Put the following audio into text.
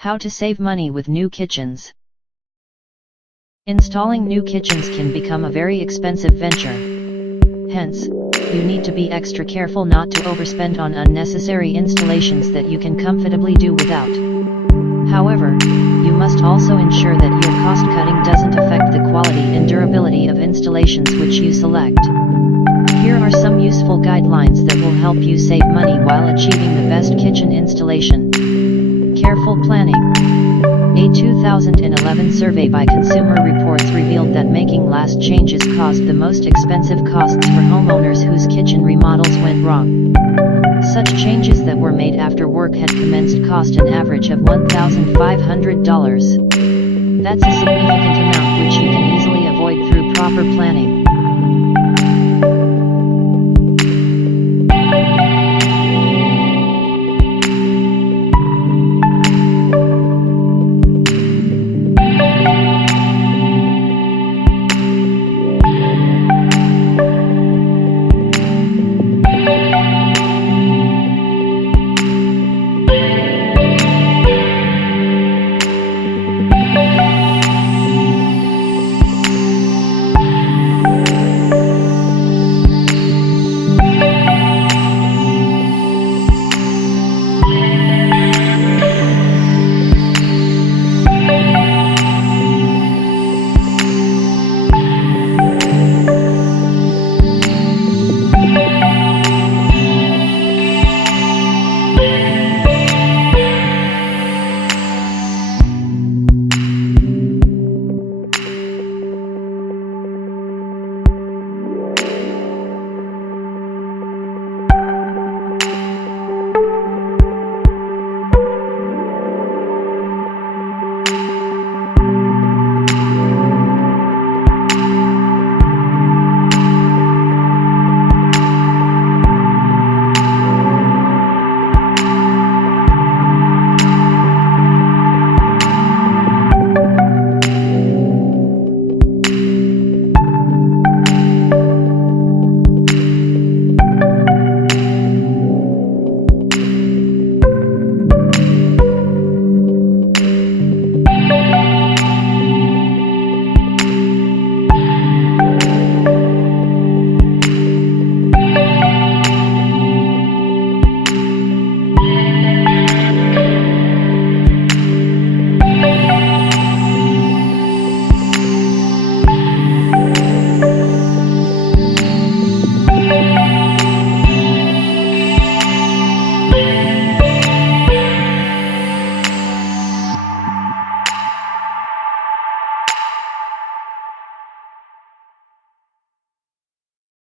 How to save money with new kitchens. Installing new kitchens can become a very expensive venture. Hence, you need to be extra careful not to overspend on unnecessary installations that you can comfortably do without. However, you must also ensure that your cost cutting doesn't affect the quality and durability of installations which you select. Here are some useful guidelines that will help you save money while achieving the best kitchen installation. Careful planning. A 2011 survey by Consumer Reports revealed that making last changes caused the most expensive costs for homeowners whose kitchen remodels went wrong. Such changes that were made after work had commenced cost an average of $1,500. That's a significant amount which you can easily avoid through proper planning.